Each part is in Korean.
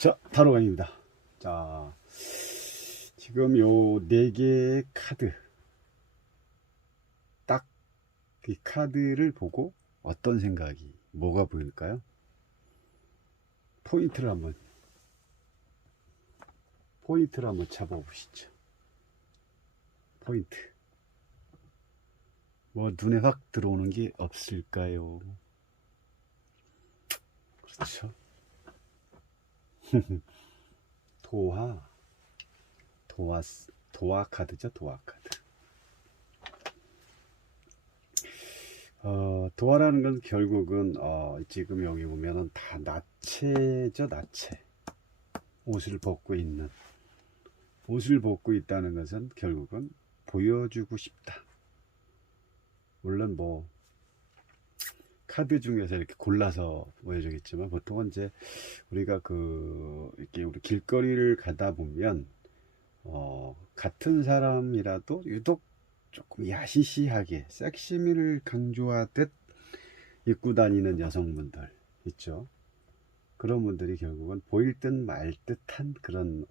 자, 타로강입니다. 자, 지금 요 4개의 카드, 딱 이 카드를 보고 어떤 생각이, 뭐가 보일까요? 포인트를 한번 잡아보시죠. 포인트. 뭐 눈에 확 들어오는 게 없을까요? 그렇죠. 도화, 도화, 도화 카드죠, 도화 카드. 도화라는 건 결국은 지금 여기 보면은 다 나체죠, 나체. 옷을 벗고 있다는 것은 결국은 보여주고 싶다. 물론 뭐 카드 중에서 이렇게 골라서 보여주겠지만, 보통은 이제 우리가 이렇게 우리 길거리를 가다 보면 같은 사람이라도 유독 조금 야시시하게 섹시미를 강조하듯 입고 다니는 여성분들 있죠. 그런 분들이 결국은 보일 듯 말 듯한 그런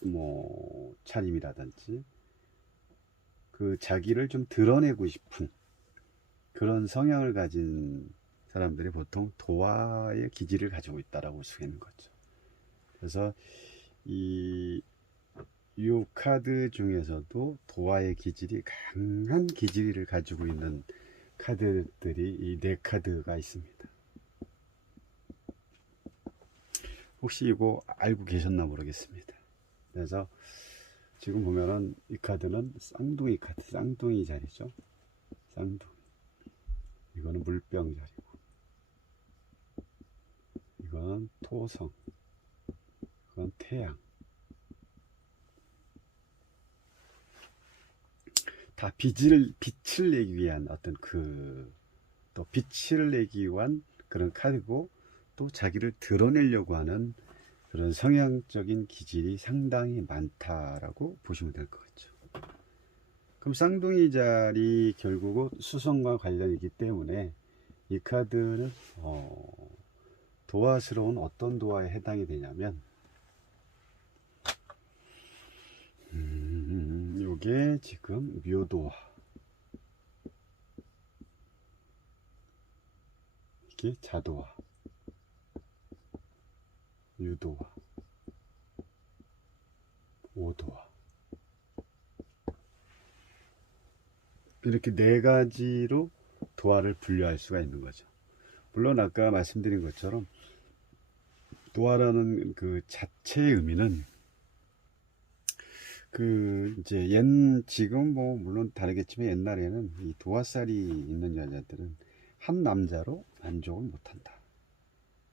뭐 차림이라든지 그 자기를 좀 드러내고 싶은 그런 성향을 가진 사람들이 보통 도화의 기질을 가지고 있다라고 볼 수 있는 거죠. 그래서 이 카드 중에서도 도화의 기질이 강한 기질을 가지고 있는 카드들이 이 4카드가 있습니다. 혹시 이거 알고 계셨나 모르겠습니다. 그래서 지금 보면은 이 카드는 쌍둥이 카드, 쌍둥이 자리죠. 쌍둥이. 이거는 물병 자리고, 이거는 토성, 이건 태양. 다 빛을 내기 위한 어떤 또 빛을 내기 위한 그런 카드고, 또 자기를 드러내려고 하는 그런 성향적인 기질이 상당히 많다라고 보시면 될 것 같죠. 그럼 쌍둥이 자리 결국은 수성과 관련이기 때문에 이 카드는 도화스러운 어떤 도화에 해당이 되냐면, 요게 지금 묘도화, 이게 자도화, 유도화, 오도화, 이렇게 4가지로 도화를 분류할 수가 있는 거죠. 물론 아까 말씀드린 것처럼 도화라는 그 자체의 의미는 이제 지금 뭐 물론 다르겠지만, 옛날에는 이 도화살이 있는 여자들은 한 남자로 만족을 못한다.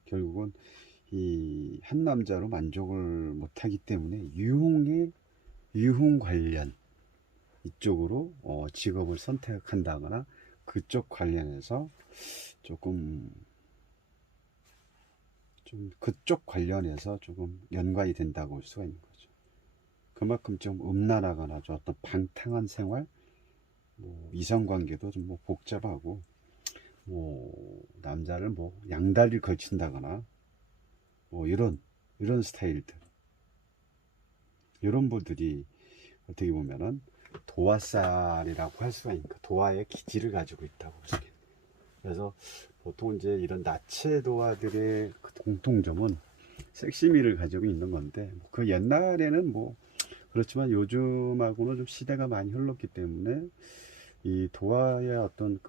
결국은 이 한 남자로 만족을 못하기 때문에 유흥 관련 이쪽으로 직업을 선택한다거나 그쪽 관련해서 조금 좀 그쪽 관련해서 조금 연관이 된다고 볼 수가 있는 거죠. 그만큼 좀 음란하거나 좀 어떤 방탕한 생활, 뭐 이성관계도 좀 뭐 복잡하고, 뭐 남자를 뭐 양다리를 걸친다거나 뭐 이런 스타일들, 이런 분들이 어떻게 보면은 도화살이라고 할 수가 있는, 도화의 기질을 가지고 있다고 볼 수 있겠네요. 그래서 보통 이제 이런 나체 도화들의 그 공통점은 섹시미를 가지고 있는 건데, 그 옛날에는 뭐 그렇지만 요즘하고는 좀 시대가 많이 흘렀기 때문에 이 도화의 어떤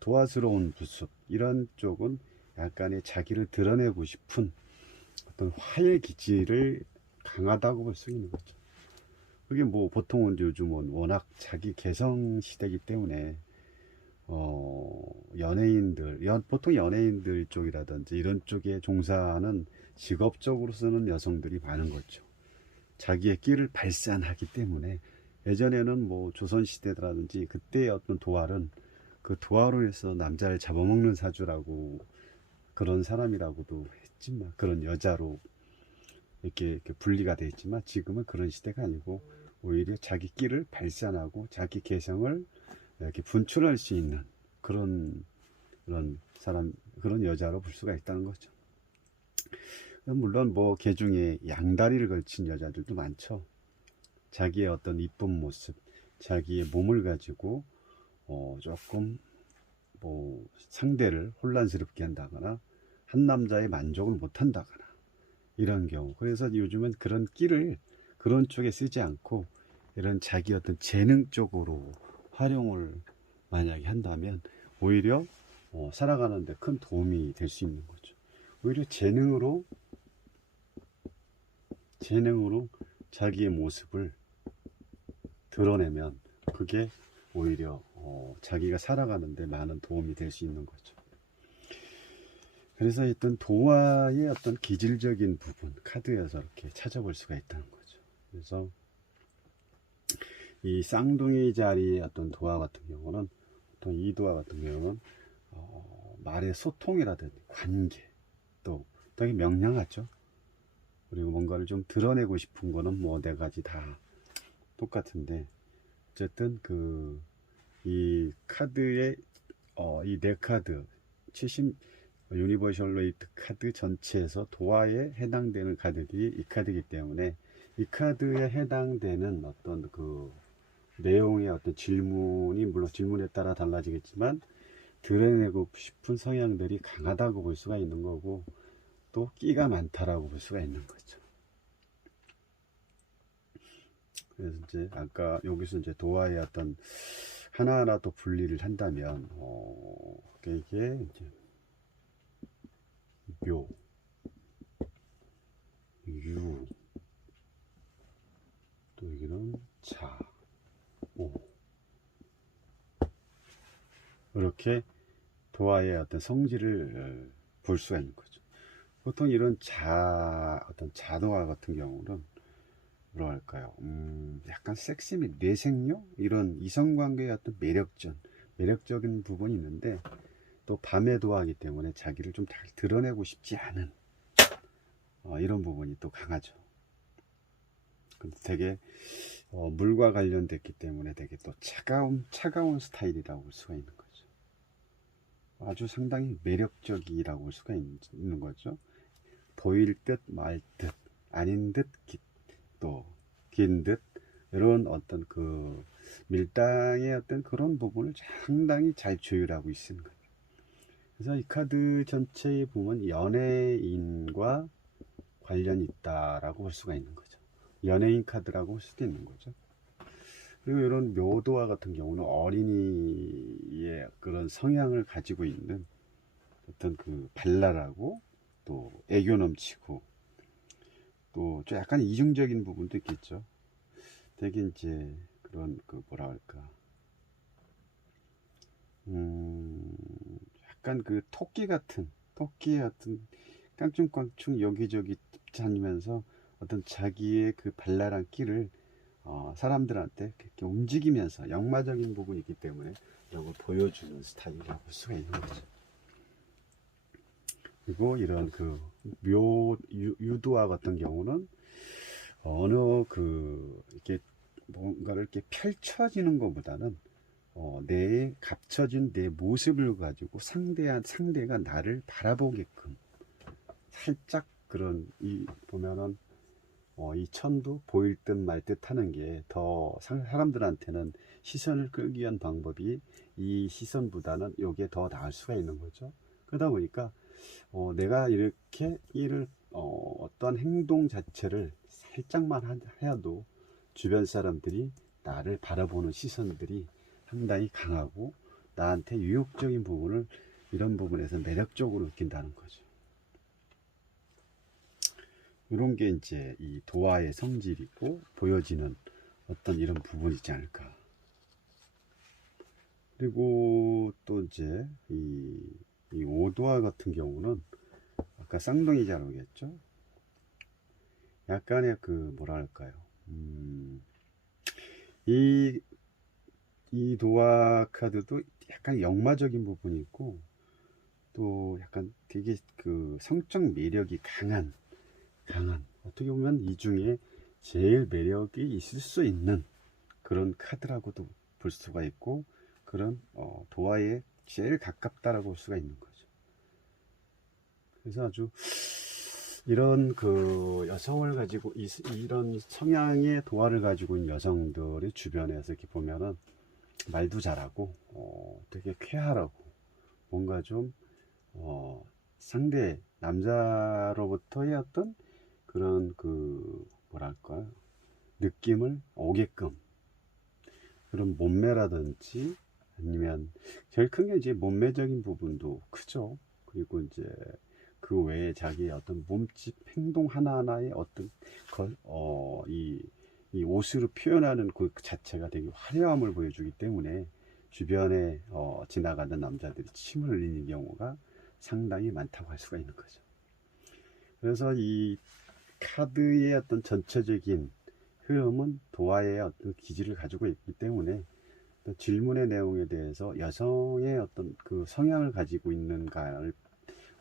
도화스러운 부습, 이런 쪽은 약간의 자기를 드러내고 싶은 어떤 화의 기질을 강하다고 볼 수 있는 거죠. 그게 뭐 보통은 요즘은 워낙 자기 개성 시대이기 때문에 보통 연예인들 쪽이라든지 이런 쪽에 종사하는, 직업적으로 쓰는 여성들이 많은 거죠. 자기의 끼를 발산하기 때문에. 예전에는 뭐 조선시대라든지 그때의 어떤 도활은 그 도화로 해서 남자를 잡아먹는 사주라고, 그런 사람이라고도 했지만, 그런 여자로 이렇게 분리가 되어 있지만, 지금은 그런 시대가 아니고 오히려 자기 끼를 발산하고 자기 개성을 이렇게 분출할 수 있는 그런 여자로 볼 수가 있다는 거죠. 물론 뭐 개중에 양다리를 걸친 여자들도 많죠. 자기의 어떤 이쁜 모습, 자기의 몸을 가지고 조금 뭐 상대를 혼란스럽게 한다거나 한 남자의 만족을 못 한다거나 이런 경우. 그래서 요즘은 그런 끼를 그런 쪽에 쓰지 않고 이런 자기 어떤 재능 쪽으로 활용을 만약에 한다면 오히려 살아가는데 큰 도움이 될 수 있는 거죠. 오히려 재능으로 자기의 모습을 드러내면 그게 오히려 자기가 살아가는데 많은 도움이 될 수 있는 거죠. 그래서 어떤 도화의 어떤 기질적인 부분 카드에서 이렇게 찾아볼 수가 있다는 거죠. 그래서 이 쌍둥이 자리의 어떤 도화 같은 경우는, 보통 이 도화 같은 경우는 말의 소통이라든지 관계, 또 되게 명량하죠. 그리고 뭔가를 좀 드러내고 싶은 거는 뭐 네 가지 다 똑같은데, 어쨌든 이 카드의 이 네 카드 70 유니버셜 레이트 카드 전체에서 도화에 해당되는 카드들이 이 카드이기 때문에 이 카드에 해당되는 어떤 내용의 어떤 질문이, 물론 질문에 따라 달라지겠지만 드러내고 싶은 성향들이 강하다고 볼 수가 있는 거고, 또 끼가 많다라고 볼 수가 있는 거죠. 그래서 이제 아까 여기서 이제 도화의 어떤 하나하나 또 분리를 한다면 이게 이제 묘, 유, 또 여기는 자, 오, 이렇게 도화의 어떤 성질을 볼 수가 있는 거죠. 보통 이런 어떤 자도화 같은 경우는 뭐랄까요, 약간 섹시 및 뇌생녀 이런 이성관계의 어떤 매력적인 부분이 있는데, 또 밤의 도화이기 때문에 자기를 좀 잘 드러내고 싶지 않은 이런 부분이 또 강하죠. 근데 되게 물과 관련됐기 때문에 되게 또 차가운 스타일이라고 볼 수가 있는 거죠. 아주 상당히 매력적이라고 볼 수가 있는 거죠. 보일 듯 말 듯, 아닌 듯 또 긴 듯, 이런 어떤 밀당의 어떤 그런 부분을 상당히 잘 조율하고 있는 거죠. 그래서 이 카드 전체에 보면 연예인과 관련이 있다라고 볼 수가 있는 거죠. 연예인 카드라고 볼 수도 있는 거죠. 그리고 이런 묘도화 같은 경우는 어린이의 그런 성향을 가지고 있는 어떤 발랄하고 또 애교 넘치고 또 좀 약간 이중적인 부분도 있겠죠. 되게 이제 그런 뭐라 할까, 약간 토끼의 어떤 깡충깡충 여기저기 다니면서 어떤 자기의 발랄한 끼를 사람들한테 이렇게 움직이면서 역마적인 부분이 있기 때문에 이런 걸 보여주는 스타일이라고 볼 수가 있는 거죠. 그리고 이런 유도화 같은 경우는 어느 이렇게 뭔가를 이렇게 펼쳐지는 것보다는 갖춰진 내 모습을 가지고 상대가 나를 바라보게끔 살짝 보면은 이 천도 보일 듯 말 듯 하는 게 더 사람들한테는 시선을 끌기 위한 방법이 이 시선보다는 이게 더 나을 수가 있는 거죠. 그러다 보니까 내가 이렇게 어떠한 행동 자체를 살짝만 해도 주변 사람들이 나를 바라보는 시선들이 상당히 강하고 나한테 유혹적인 부분을 이런 부분에서 매력적으로 느낀다는 거죠. 이런 게 이제 이 도화의 성질이고 보여지는 어떤 이런 부분이지 않을까. 그리고 또 이제 이 오도화 같은 경우는 아까 쌍둥이 자루겠죠. 약간의 뭐랄까요, 이 도화 카드도 약간 역마적인 부분이 있고, 또 약간 되게 성적 매력이 강한 어떻게 보면 이 중에 제일 매력이 있을 수 있는 그런 카드라고도 볼 수가 있고, 그런 도화에 제일 가깝다라고 볼 수가 있는 거죠. 그래서 아주 이런 그 여성을 가지고 이런 성향의 도화를 가지고 있는 여성들의 주변에서 이렇게 보면은 말도 잘하고 되게 쾌활하고 뭔가 좀 상대 남자로부터의 어떤 그런 그 뭐랄까 느낌을 오게끔 그런 몸매라든지 아니면 제일 큰 게 이제 몸매적인 부분도 크죠. 그리고 이제 그 외에 자기의 어떤 몸짓 행동 하나하나의 어떤 이 옷으로 표현하는 그 자체가 되게 화려함을 보여주기 때문에 주변에 지나가는 남자들이 침을 흘리는 경우가 상당히 많다고 할 수가 있는 거죠. 그래서 이 카드의 어떤 전체적인 흐름은 도화의 어떤 기질을 가지고 있기 때문에 질문의 내용에 대해서 여성의 어떤 그 성향을 가지고 있는가를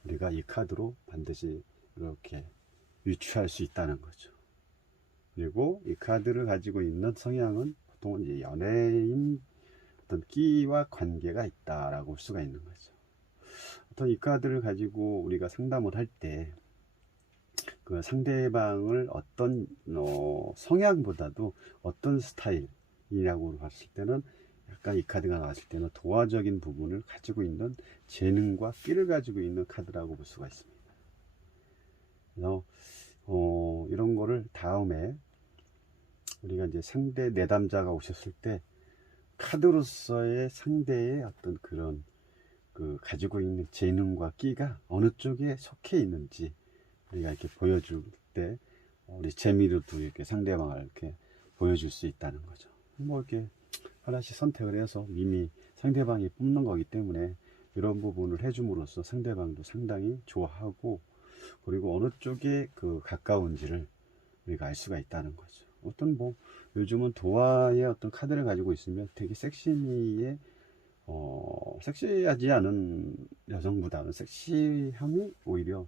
우리가 이 카드로 반드시 이렇게 유추할 수 있다는 거죠. 그리고 이 카드를 가지고 있는 성향은 보통 이제 연예인 어떤 끼와 관계가 있다라고 볼 수가 있는 거죠. 어떤 이 카드를 가지고 우리가 상담을 할 때 그 상대방을 어떤 성향보다도 어떤 스타일이라고 봤을 때는 약간 이 카드가 나왔을 때는 도화적인 부분을 가지고 있는 재능과 끼를 가지고 있는 카드라고 볼 수가 있습니다. 그래서 이런 거를 다음에 우리가 이제 상대 내담자가 오셨을 때 카드로서의 상대의 어떤 그런 그 가지고 있는 재능과 끼가 어느 쪽에 속해 있는지 우리가 이렇게 보여줄 때 우리 재미로도 이렇게 상대방을 이렇게 보여줄 수 있다는 거죠. 뭐 이렇게 하나씩 선택을 해서 이미 상대방이 뽑는 거기 때문에 이런 부분을 해줌으로써 상대방도 상당히 좋아하고 그리고 어느 쪽에 그 가까운지를 우리가 알 수가 있다는 거죠. 어떤 뭐 요즘은 도화의 어떤 카드를 가지고 있으면 되게 섹시미에 섹시하지 않은 여성보다는 섹시함이 오히려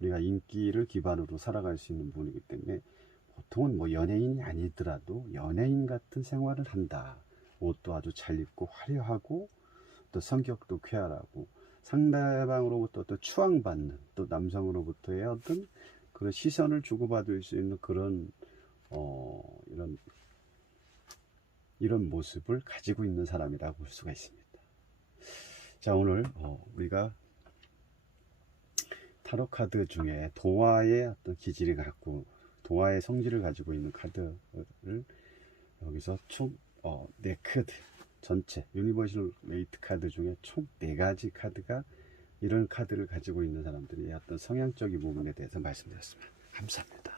우리가 인기를 기반으로 살아갈 수 있는 부분이기 때문에 보통은 뭐 연예인이 아니더라도 연예인 같은 생활을 한다. 옷도 아주 잘 입고 화려하고 또 성격도 쾌활하고 상대방으로부터 또 추앙받는 또 남성으로부터의 어떤 그런 시선을 주고받을 수 있는 그런 이런 모습을 가지고 있는 사람이라고 볼 수가 있습니다. 자, 오늘 우리가 타로 카드 중에 도화의 어떤 기질을 갖고 도화의 성질을 가지고 있는 카드를 여기서 총 4카드 전체 유니버셜 레이트 카드 중에 총 4가지 카드가 이런 카드를 가지고 있는 사람들이 어떤 성향적인 부분에 대해서 말씀드렸습니다. 감사합니다.